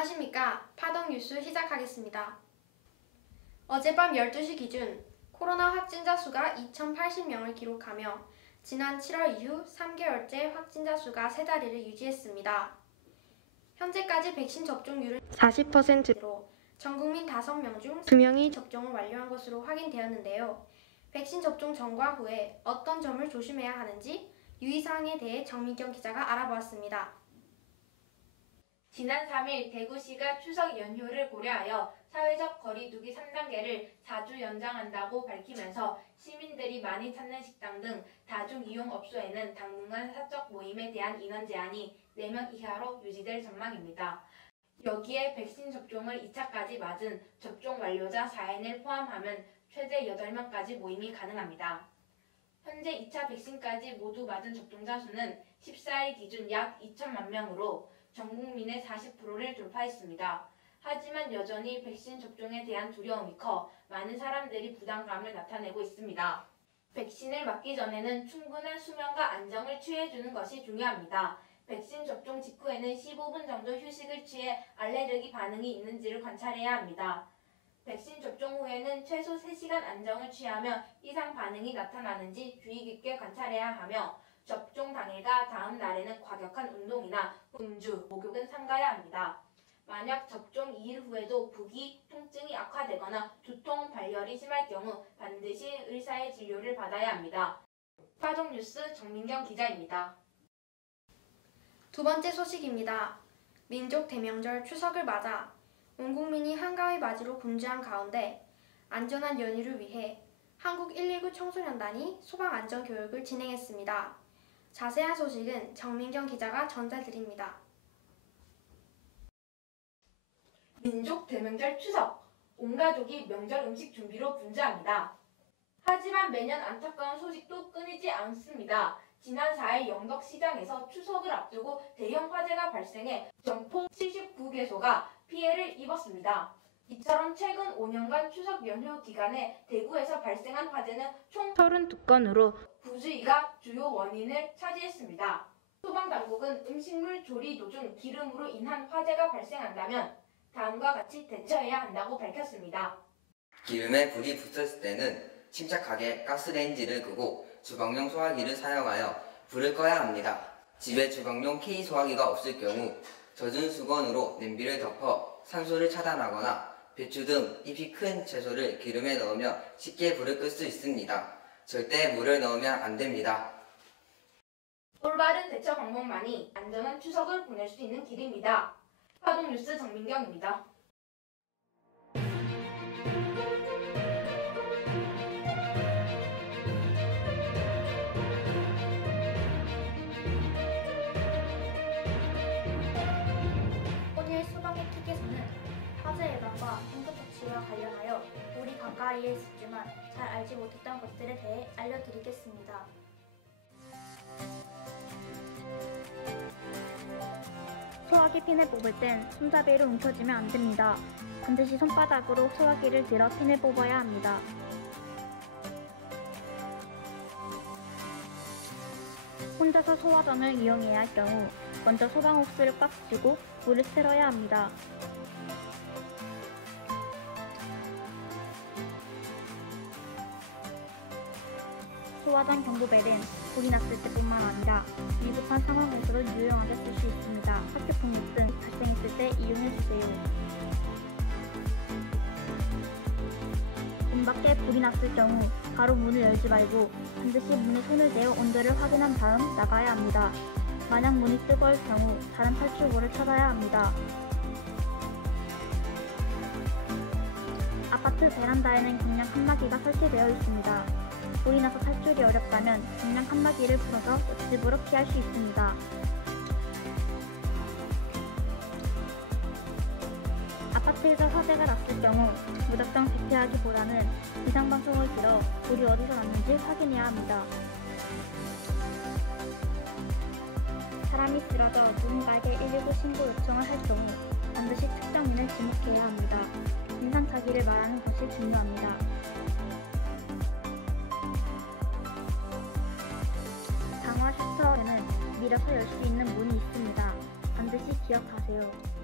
안녕하십니까. 파덕뉴스 시작하겠습니다. 어젯밤 12시 기준 코로나 확진자 수가 2,080명을 기록하며 지난 7월 이후 3개월째 확진자 수가 세 자리를 유지했습니다. 현재까지 백신 접종률은 40%로 전국민 5명 중 2명이 접종을 완료한 것으로 확인되었는데요. 백신 접종 전과 후에 어떤 점을 조심해야 하는지 유의사항에 대해 정민경 기자가 알아보았습니다. 지난 3일 대구시가 추석 연휴를 고려하여 사회적 거리두기 3단계를 4주 연장한다고 밝히면서 시민들이 많이 찾는 식당 등 다중이용업소에는 당분간 사적 모임에 대한 인원 제한이 4명 이하로 유지될 전망입니다. 여기에 백신 접종을 2차까지 맞은 접종 완료자 4인을 포함하면 최대 8명까지 모임이 가능합니다. 현재 2차 백신까지 모두 맞은 접종자 수는 14일 기준 약 2천만 명으로 전 국민의 40%를 돌파했습니다. 하지만 여전히 백신 접종에 대한 두려움이 커 많은 사람들이 부담감을 나타내고 있습니다. 백신을 맞기 전에는 충분한 수면과 안정을 취해주는 것이 중요합니다. 백신 접종 직후에는 15분 정도 휴식을 취해 알레르기 반응이 있는지를 관찰해야 합니다. 백신 접종 후에는 최소 3시간 안정을 취하며 이상 반응이 나타나는지 주의 깊게 관찰해야 하며 접종 당일과 다음 날에는 과격한 운동이나 음주, 목욕은 삼가야 합니다. 만약 접종 2일 후에도 부기, 통증이 악화되거나 두통, 발열이 심할 경우 반드시 의사의 진료를 받아야 합니다. 파동뉴스 정민경 기자입니다. 두 번째 소식입니다. 민족 대명절 추석을 맞아 온 국민이 한가위 맞이로 분주한 가운데 안전한 연휴를 위해 한국 119 청소년단이 소방안전교육을 진행했습니다. 자세한 소식은 정민경 기자가 전달드립니다. 민족 대명절 추석, 온 가족이 명절 음식 준비로 분주합니다. 하지만 매년 안타까운 소식도 끊이지 않습니다. 지난 4일 영덕시장에서 추석을 앞두고 대형 화재가 발생해 점포 79개소가 피해를 입었습니다. 이처럼 최근 5년간 추석 연휴 기간에 대구에서 발생한 화재는 총 32건으로 부주의가 주요 원인을 차지했습니다. 소방당국은 음식물 조리 도중 기름으로 인한 화재가 발생한다면 다음과 같이 대처해야 한다고 밝혔습니다. 기름에 불이 붙었을 때는 침착하게 가스레인지를 끄고 주방용 소화기를 사용하여 불을 꺼야 합니다. 집에 주방용 K 소화기가 없을 경우 젖은 수건으로 냄비를 덮어 산소를 차단하거나 배추 등 잎이 큰 채소를 기름에 넣으며 쉽게 불을 끌 수 있습니다. 절대 물을 넣으면 안 됩니다. 올바른 대처 방법만이 안전한 추석을 보낼 수 있는 길입니다. 파동뉴스 정민경입니다. 오늘 소방의 킥에서는 화재 예방과 응급처치와 관련하여 우리 가까이에 있었지만 잘 알지 못했던 것들에 대해 알려드리겠습니다. 소화기 핀을 뽑을 땐 손잡이로 움켜쥐면 안 됩니다. 반드시 손바닥으로 소화기를 들어 핀을 뽑아야 합니다. 혼자서 소화전을 이용해야 할 경우 먼저 소방 호스를 꽉 쥐고 물을 틀어야 합니다. 소화전 경보벨은 불이 났을 때뿐만 아니라 위급한 상황에서도 유용하게 쓸 수 있습니다. 학교 폭력 등 발생했을 때 이용해주세요. 문 밖에 불이 났을 경우 바로 문을 열지 말고 반드시 문에 손을 대어 온도를 확인한 다음 나가야 합니다. 만약 문이 뜨거울 경우 다른 탈출구를 찾아야 합니다. 아파트 베란다에는 경량 칸막이가 설치되어 있습니다. 불이 나서 탈출이 어렵다면 경량 칸막이를 풀어서 옆집으로 피할 수 있습니다. 아파트에서 화재가 났을 경우 무작정 대피하기보다는 비상방송을 들어 불이 어디서 났는지 확인해야 합니다. 사람이 쓰러져 누군가에게 119 신고 요청을 할 경우 반드시 특정인을 지목해야 합니다. 인상착의를 말하는 것이 중요합니다. 강화 슈터에는 밀어서 열 수 있는 문이 있습니다. 반드시 기억하세요.